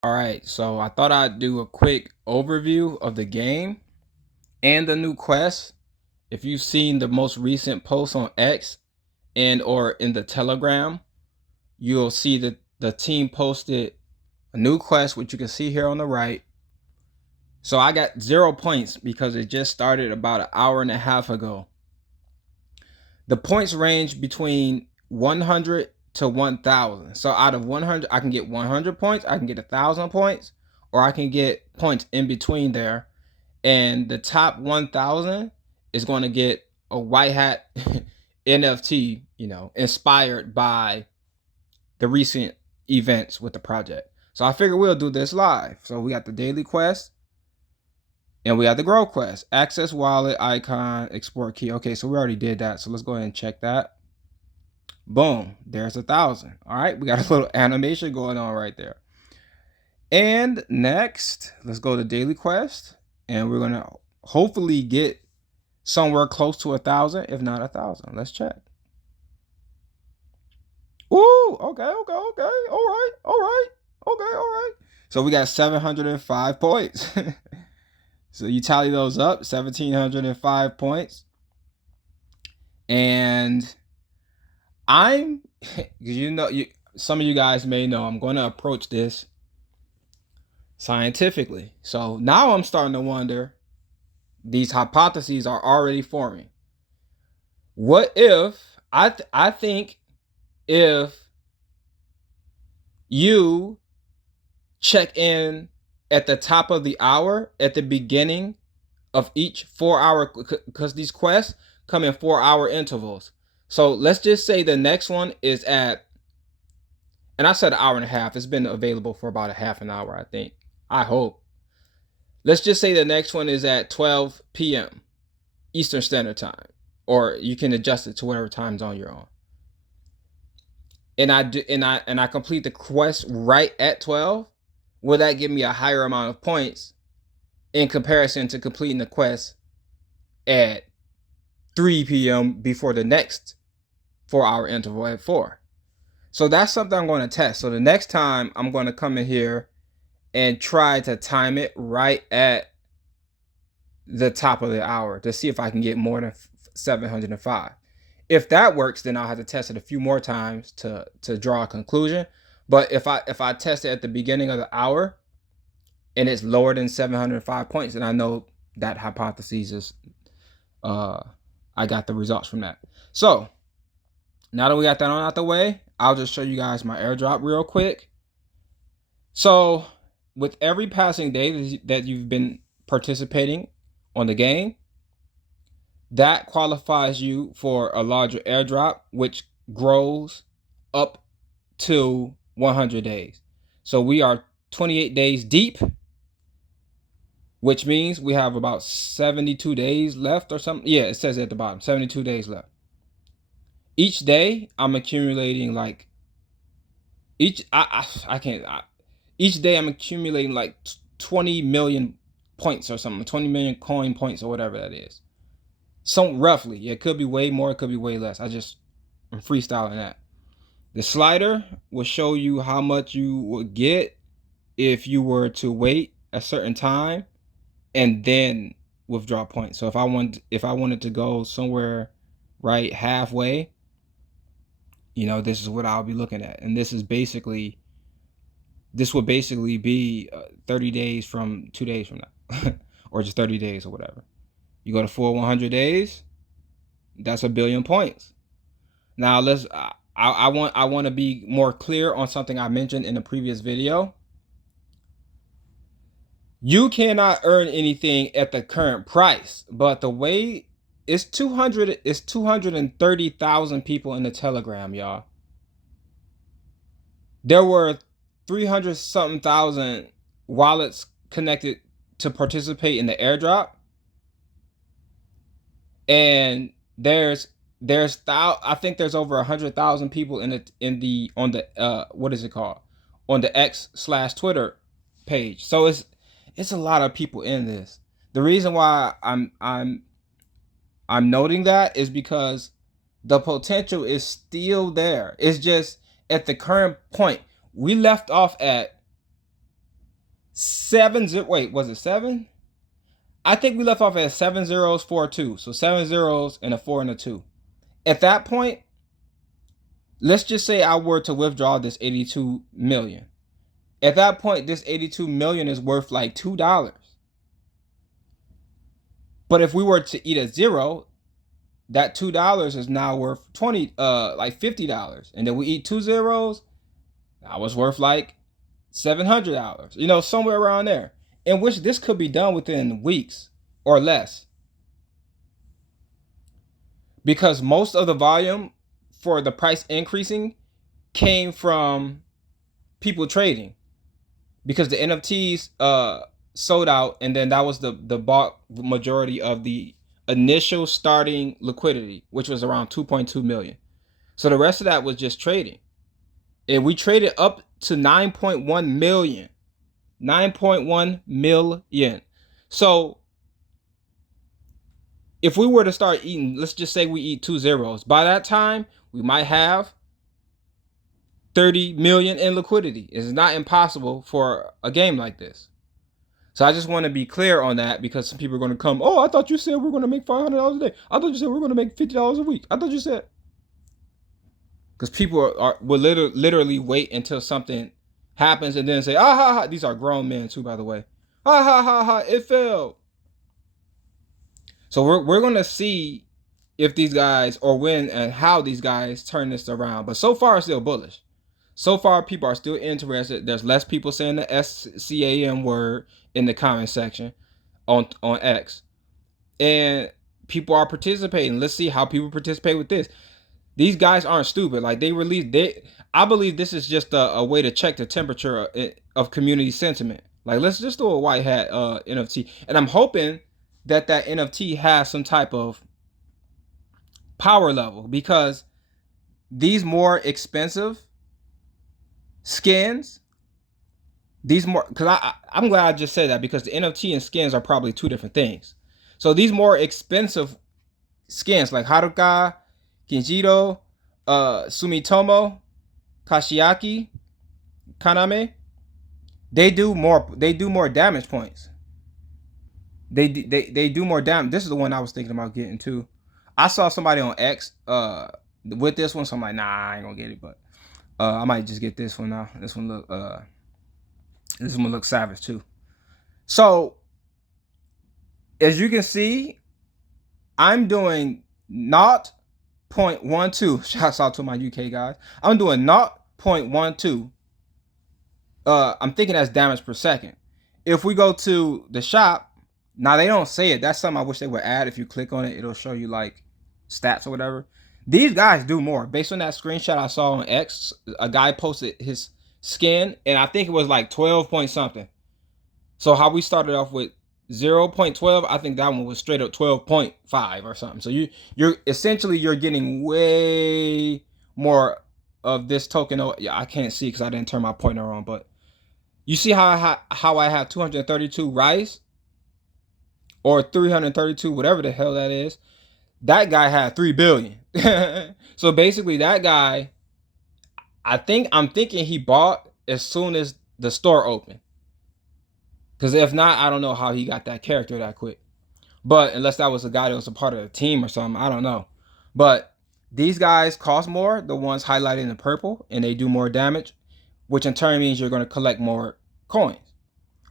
All right, so I thought I'd do a quick overview of the game and the new quest. If you've seen the most recent post on X and or in the Telegram, you'll see that the team posted a new quest, which you can see here on the right. So I got 0 points because it just started about an hour and a half ago. The points range between 100 to 1,000. So out of 100, I can get 100 points, I can get 1,000 points, or I can get points in between there. And the top 1,000 is going to get a white hat NFT, inspired by the recent events with the project. So I figure we'll do this live. So we got the daily quest and we got the grow quest. Access wallet icon, export key. Okay, so we already did that. So let's go ahead and check that. Boom, there's 1,000. All right, we got a little animation going on right there. And next, let's go to daily quest, and we're gonna hopefully get somewhere close to 1,000, if not 1,000. Let's check. Ooh, okay, all right, okay, all right. So we got 705 points. So you tally those up, 1,705 points, and I'm, some of you guys may know, I'm going to approach this scientifically. So now I'm starting to wonder, these hypotheses are already forming. What if, I think if you check in at the top of the hour, at the beginning of each 4 hour, because these quests come in 4 hour intervals. So let's just say the next one is at, and I said an hour and a half. It's been available for about a half an hour, I think. I hope. Let's just say the next one is at 12 p.m. Eastern Standard Time, or you can adjust it to whatever time zone you're on. And I complete the quest right at 12. Will that give me a higher amount of points in comparison to completing the quest at 3 p.m. before the next 4 hour interval at 4? So that's something I'm going to test. So the next time I'm going to come in here and try to time it right at the top of the hour to see if I can get more than 705. If that works, then I'll have to test it a few more times to draw a conclusion. But if I test it at the beginning of the hour and it's lower than 705 points, then I know that hypothesis is, I got the results from that. So now that we got that on out the way, I'll just show you guys my airdrop real quick. So with every passing day that you've been participating on the game, that qualifies you for a larger airdrop, which grows up to 100 days. So we are 28 days deep, which means we have about 72 days left or something. Yeah, it says at the bottom, 72 days left. Each day I'm accumulating like each day I'm accumulating like 20 million points or something, 20 million coin points or whatever that is. Some roughly, it could be way more, it could be way less. I'm freestyling that. The slider will show you how much you would get if you were to wait a certain time and then withdraw points. So if I wanted to go somewhere right halfway, this is what I'll be looking at. And this would basically be 30 days from 2 days from now, or just 30 days or whatever. You go to full 100 days, that's 1,000,000,000 points. Now I want to be more clear on something I mentioned in the previous video. You cannot earn anything at the current price, but the way it's 230,000 people in the Telegram, y'all. There were 300 something thousand wallets connected to participate in the airdrop, and I think there's over 100,000 people on the what is it called, on the X/Twitter page. So it's a lot of people in this. The reason why I'm noting that is because the potential is still there. It's just at the current point we left off at Wait, was it 7? I think we left off at 7 zeros, 4 2. So 7 zeros and a 4 and a 2. At that point, let's just say I were to withdraw this 82 million. At that point, this 82 million is worth like $2. But if we were to eat a zero, that $2 is now worth like $50. And then we eat 2 zeros, that was worth like $700. Somewhere around there. In which this could be done within weeks or less. Because most of the volume for the price increasing came from people trading. Because the NFTs sold out, and then that was the bulk majority of the initial starting liquidity, which was around 2.2 million. So the rest of that was just trading. And we traded up to 9.1 million. 9.1 million. So if we were to start eating, let's just say we eat 2 zeros. By that time, we might have 30 million in liquidity. It's not impossible for a game like this. So I just want to be clear on that, because some people are going to come, oh, I thought you said we're going to make $500 a day. I thought you said we're going to make $50 a week. I thought you said. Because people will literally wait until something happens and then say, ah, ha, ha. These are grown men too, by the way. Ha, ha, ha, ha, it failed. So we're going to see if these guys, or when and how these guys turn this around. But so far, it's still bullish. So far, people are still interested. There's less people saying the SCAM word in the comment section on X. And people are participating. Let's see how people participate with this. These guys aren't stupid. Like, I believe this is just a way to check the temperature of community sentiment. Like, let's just do a white hat NFT. And I'm hoping that NFT has some type of power level, because these more expensive skins, because I'm glad I just said that, because the NFT and skins are probably two different things. So these more expensive skins like Haruka, Kinjiro, Sumitomo, Kashiaki, Kaname, they do more damage points. They do more damage. This is the one I was thinking about getting too. I saw somebody on X with this one, so I'm like, nah, I ain't gonna get it, but I might just get this one now. This one looks savage too. So as you can see, I'm doing 0.12. Shouts out to my UK guys. I'm doing 0.12. I'm thinking that's damage per second. If we go to the shop, now they don't say it. That's something I wish they would add. If you click on it, it'll show you like stats or whatever. These guys do more. Based on that screenshot I saw on X, a guy posted his skin, and I think it was like 12 point something. So how we started off with 0.12, I think that one was straight up 12.5 or something. So you're essentially getting way more of this token. Oh, yeah, I can't see because I didn't turn my pointer on, but you see how I have 232 rice or 332, whatever the hell that is. That guy had 3 billion. So basically that guy, I'm thinking he bought as soon as the store opened. Because if not, I don't know how he got that character that quick. But unless that was a guy that was a part of the team or something, I don't know. But these guys cost more, the ones highlighted in the purple, and they do more damage, which in turn means you're going to collect more coins.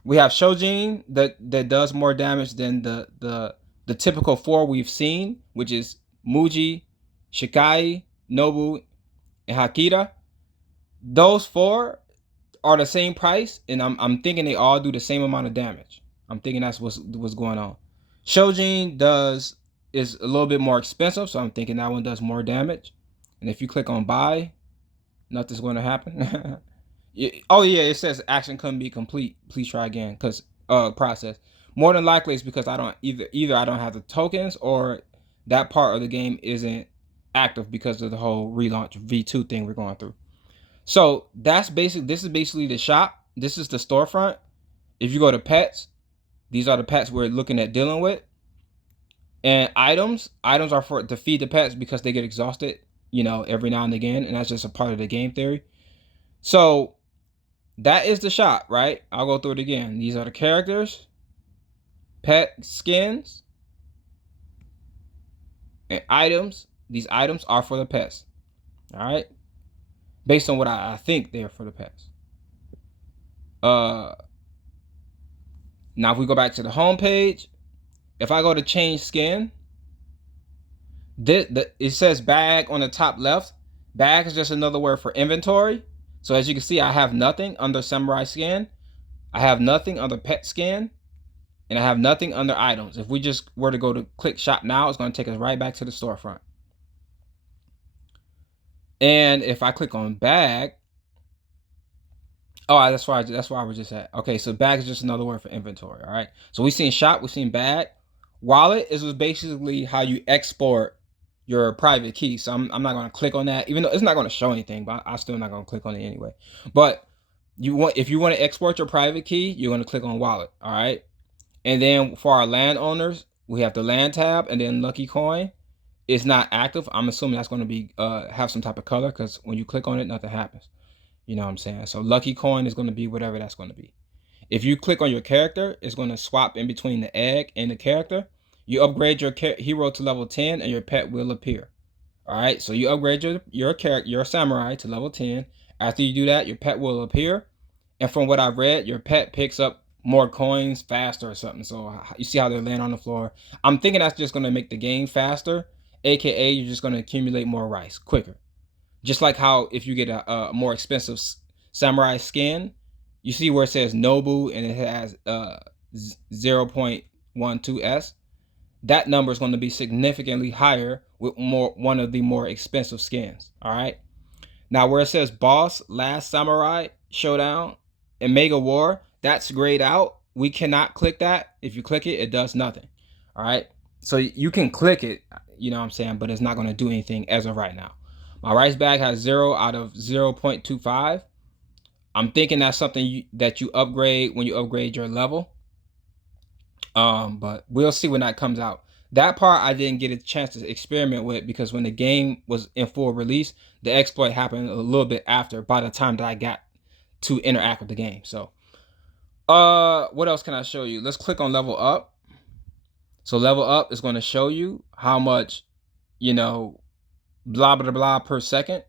We have Shojin that does more damage than the typical 4 we've seen, which is Muji, Shikai, Nobu, and Hakira. Those 4 are the same price, and I'm thinking they all do the same amount of damage. I'm thinking that's what's going on. Shojin is a little bit more expensive, so I'm thinking that one does more damage. And if you click on buy, nothing's going to happen. Oh yeah, it says action couldn't be complete. Please try again, because process. More than likely it's because I don't either I don't have the tokens, or that part of the game isn't active because of the whole relaunch V2 thing we're going through. So this is basically the shop. This is the storefront. If you go to pets, these are the pets we're looking at dealing with. And items are to feed the pets because they get exhausted, every now and again, and that's just a part of the game theory. So that is the shop, right? I'll go through it again. These are the characters, pet skins, and items. These items are for the pets. All right, based on what I think they're for the pets. Now if we go back to the home page, if I go to change skin, it says bag on the top left. Bag is just another word for inventory. So as you can see, I have nothing under samurai skin. I have nothing under pet skin. And I have nothing under items. If we just were to go to click shop now, it's going to take us right back to the storefront. And if I click on bag, oh, that's why I was just at. Okay, so bag is just another word for inventory. All right. So we've seen shop, we've seen bag. Wallet is basically how you export your private key. So I'm not going to click on that, even though it's not going to show anything, but I'm still not going to click on it anyway. But if you want to export your private key, you're going to click on wallet. All right. And then for our landowners, we have the land tab, and then lucky coin is not active. I'm assuming that's going to be have some type of color, because when you click on it, nothing happens. You know what I'm saying? So lucky coin is going to be whatever that's going to be. If you click on your character, it's going to swap in between the egg and the character. You upgrade your hero to level 10, and your pet will appear. All right, so you upgrade your character, your samurai, to level 10. After you do that, your pet will appear. And from what I've read, your pet picks up more coins faster or something. So you see how they land on the floor. I'm thinking that's just going to make the game faster, aka you're just going to accumulate more rice quicker. Just like how if you get a more expensive samurai skin, you see where it says Nobu and it has 0.12s. That number is going to be significantly higher with one of the more expensive skins. All right. Now where it says boss, last samurai, showdown, and mega war, that's grayed out. We cannot click that. If you click it, it does nothing. All right. So you can click it, you know what I'm saying, but it's not going to do anything as of right now. My rice bag has 0 out of 0.25. I'm thinking that's something that you upgrade when you upgrade your level. But we'll see when that comes out. That part I didn't get a chance to experiment with, because when the game was in full release, the exploit happened a little bit after, by the time that I got to interact with the game. So what else can I show you? Let's click on level up. So level up is going to show you how much, you know, blah blah blah per second.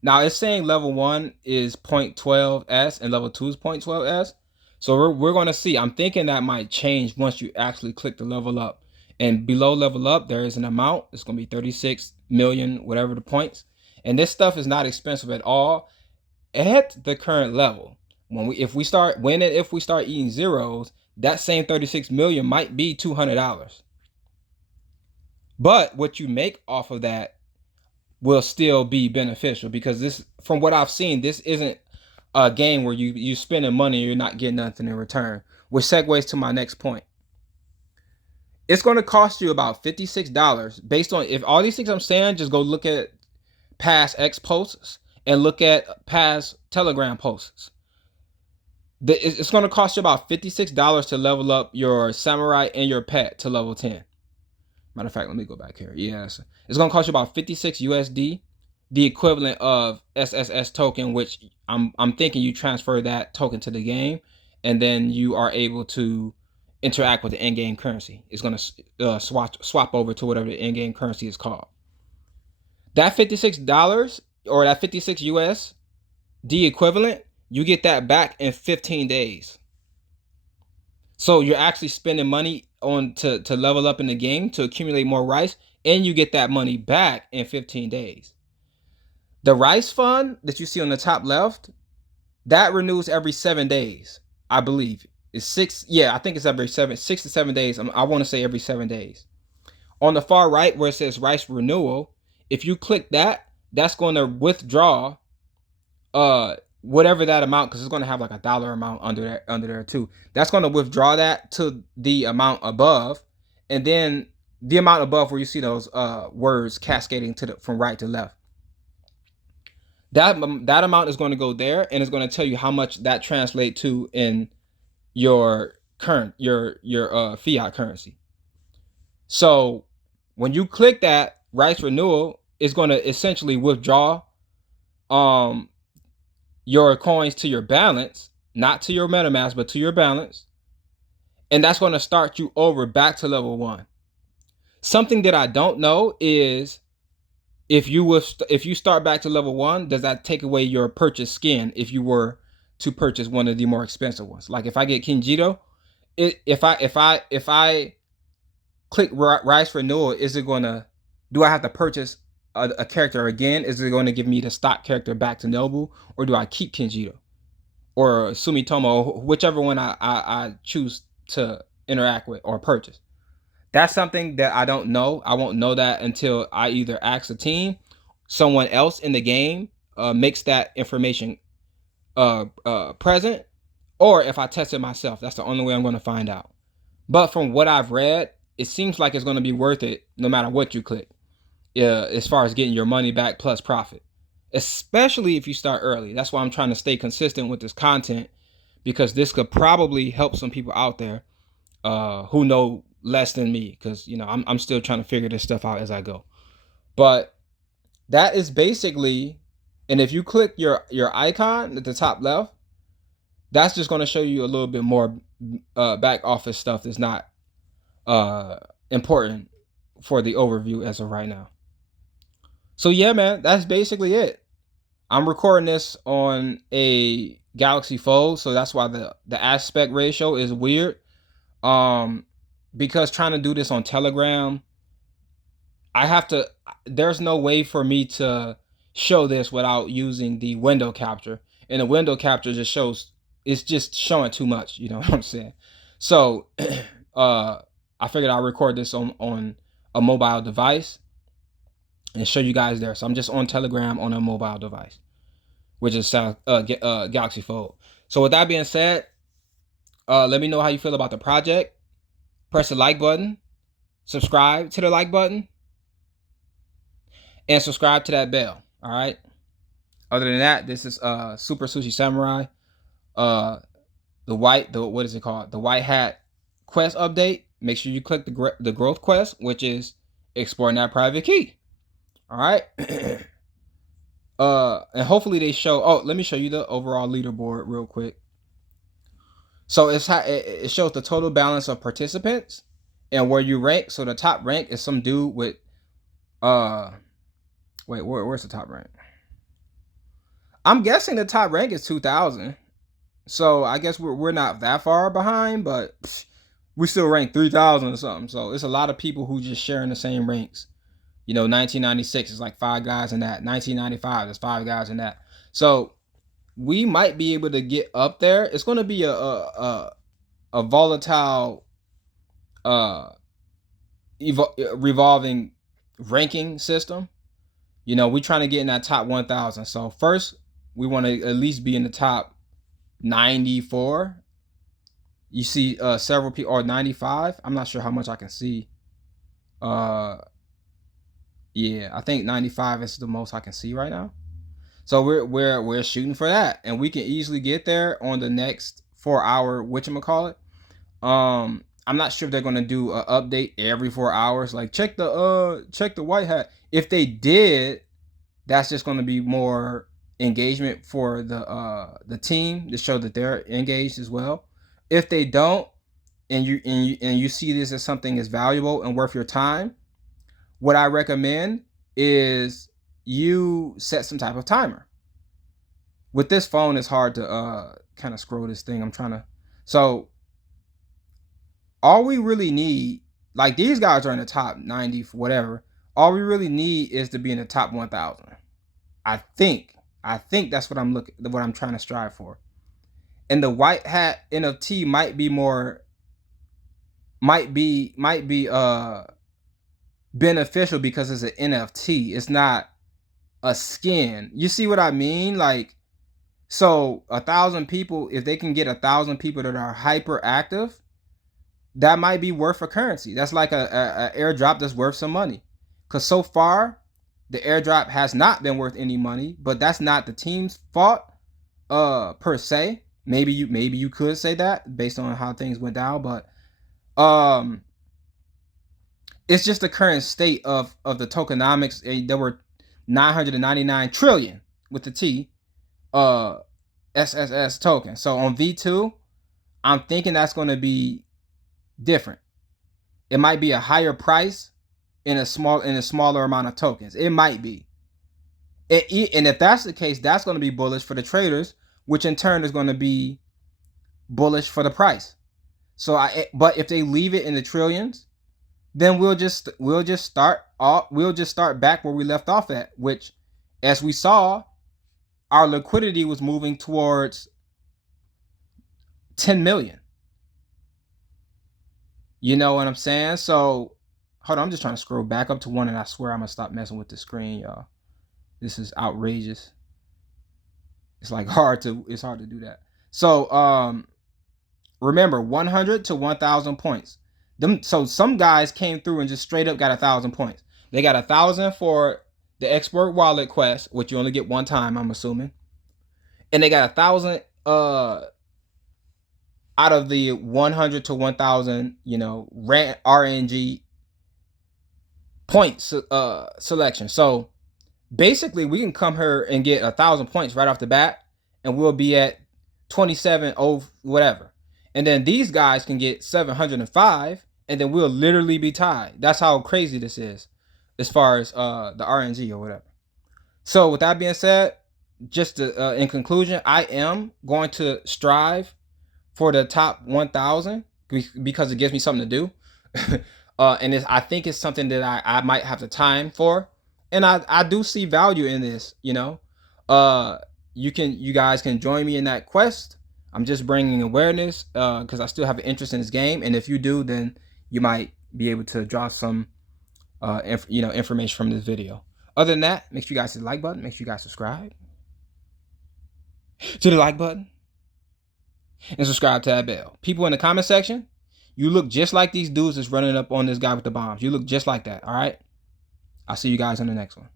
Now it's saying level 1 is 0.12s and level 2 is 0.12s. So we're going to see. I'm thinking that might change once you actually click the level up. And below level up, there is an amount. It's going to be 36 million, whatever the points. And this stuff is not expensive at all at the current level. If we start eating zeros, that same 36 million might be $200. But what you make off of that will still be beneficial, because this, from what I've seen, this isn't a game where you spending money and you're not getting nothing in return. Which segues to my next point. It's going to cost you about $56 based on, if all these things I'm saying, just go look at past X posts and look at past Telegram posts. It's going to cost you about $56 to level up your samurai and your pet to level 10. Matter of fact, let me go back here. Yes, it's going to cost you about 56 USD, the equivalent of SSS token, which I'm thinking you transfer that token to the game, and then you are able to interact with the in-game currency. It's going to swap over to whatever the in-game currency is called. That $56 or that 56 USD equivalent, you get that back in 15 days. So you're actually spending money on to level up in the game to accumulate more rice, and you get that money back in 15 days. The rice fund that you see on the top left, that renews every 7 days, I believe. It's 6, yeah, I think it's every 6 to 7 days. I want to say every 7 days. On the far right where it says rice renewal, if you click that, that's going to withdraw whatever that amount, because it's going to have like a dollar amount under there too. That's going to withdraw that to the amount above, and then the amount above where you see those words cascading from right to left. That amount is going to go there, and it's going to tell you how much that translates to in your current your fiat currency. So when you click that rice renewal, it's going to essentially withdraw your coins to your balance, not to your MetaMask, but to your balance. And that's going to start you over back to level 1. Something that I don't know is if you start back to level 1, does that take away your purchase skin if you were to purchase one of the more expensive ones? Like if I get Kinjito, if I click Rise for Renewal, is it gonna, do I have to purchase a character again? Is it going to give me the stock character back to Nobu, or do I keep Kinjito or Sumitomo, whichever one I choose to interact with or purchase? That's something that I don't know. I won't know that until I either ask a team, someone else in the game makes that information present, or if I test it myself. That's the only way I'm going to find out. But from what I've read, it seems like it's going to be worth it no matter what you click, as far as getting your money back plus profit, especially if you start early. That's why I'm trying to stay consistent with this content, because this could probably help some people out there who know less than me, because I'm still trying to figure this stuff out as I go. But that is basically, and if you click your icon at the top left, that's just going to show you a little bit more back office stuff that's not important for the overview as of right now. So yeah, man, that's basically it. I'm recording this on a Galaxy Fold, so that's why the aspect ratio is weird. Because trying to do this on Telegram, there's no way for me to show this without using the window capture. And the window capture it's just showing too much, you know what I'm saying? So I figured I'll record this on a mobile device and show you guys there. So I'm just on Telegram on a mobile device, which is Galaxy Fold. So with that being said, let me know how you feel about the project. Press the like button, subscribe to the like button, and subscribe to that bell. All right. Other than that, this is Super Sushi Samurai. The what is it called? The white hat quest update. Make sure you click the growth quest, which is exploring that private key. All right. And hopefully they show. Oh, let me show you the overall leaderboard real quick. So it shows the total balance of participants and where you rank. So the top rank is some dude with wait, where's the top rank? I'm guessing the top rank is 2,000. So I guess we're not that far behind, but we still rank 3,000 or something. So it's a lot of people who just sharing the same ranks. 1996 is like 5 guys in that. 1995 there's 5 guys in that. So we might be able to get up there. It's going to be a volatile revolving ranking system. We're trying to get in that top 1,000. So first, we want to at least be in the top 94. You see several people, or 95. I'm not sure how much I can see. Yeah, I think 95 is the most I can see right now. So we're shooting for that, and we can easily get there on the next 4-hour whatchamacallit. I'm not sure if they're gonna do an update every 4 hours. Like check the white hat. If they did, that's just gonna be more engagement for the team to show that they're engaged as well. If they don't, and you see this as something as valuable and worth your time, what I recommend is you set some type of timer. With this phone, it's hard to kind of scroll this thing. So all we really need, like these guys are in the top 90 for whatever. All we really need is to be in the top 1,000. I think that's what I'm trying to strive for. And the white hat NFT might be beneficial because it's an NFT. It's not a skin. You see what I mean? Like, so 1,000 people, if they can get 1,000 people that are hyper active, that might be worth a currency. That's like a airdrop that's worth some money. Because so far, the airdrop has not been worth any money, but that's not the team's fault per se. Maybe you could say that based on how things went down, but it's just the current state of the tokenomics. There were 999 trillion with the T SSS token. So on V2, I'm thinking that's going to be different. It might be a higher price in a smaller amount of tokens. It might be. And if that's the case, that's going to be bullish for the traders, which in turn is going to be bullish for the price. But if they leave it in the trillions, then we'll just start back where we left off at, which, as we saw, our liquidity was moving towards 10 million. You know what I'm saying? So hold on, I'm just trying to scroll back up to one, and I swear I'm gonna stop messing with the screen, y'all. This is outrageous. It's like hard to do that. So remember, 100 to 1,000 points. So some guys came through and just straight up got 1,000 points. They got 1,000 for the export wallet quest, which you only get one time, I'm assuming, and they got 1,000 out of the 100 to 1,000, RNG points selection. So basically, we can come here and get 1,000 points right off the bat, and we'll be at 27 whatever. And then these guys can get 705, and then we'll literally be tied. That's how crazy this is, as far as the RNG or whatever. So with that being said, just in conclusion, I am going to strive for the top 1,000 because it gives me something to do. And I think it's something that I might have the time for. And I do see value in this, you guys can join me in that quest. I'm just bringing awareness because I still have an interest in this game. And if you do, then you might be able to draw some information from this video. Other than that, make sure you guys hit the like button. Make sure you guys subscribe to the like button and subscribe to that bell. People in the comment section, you look just like these dudes that's running up on this guy with the bombs. You look just like that, all right? I'll see you guys in the next one.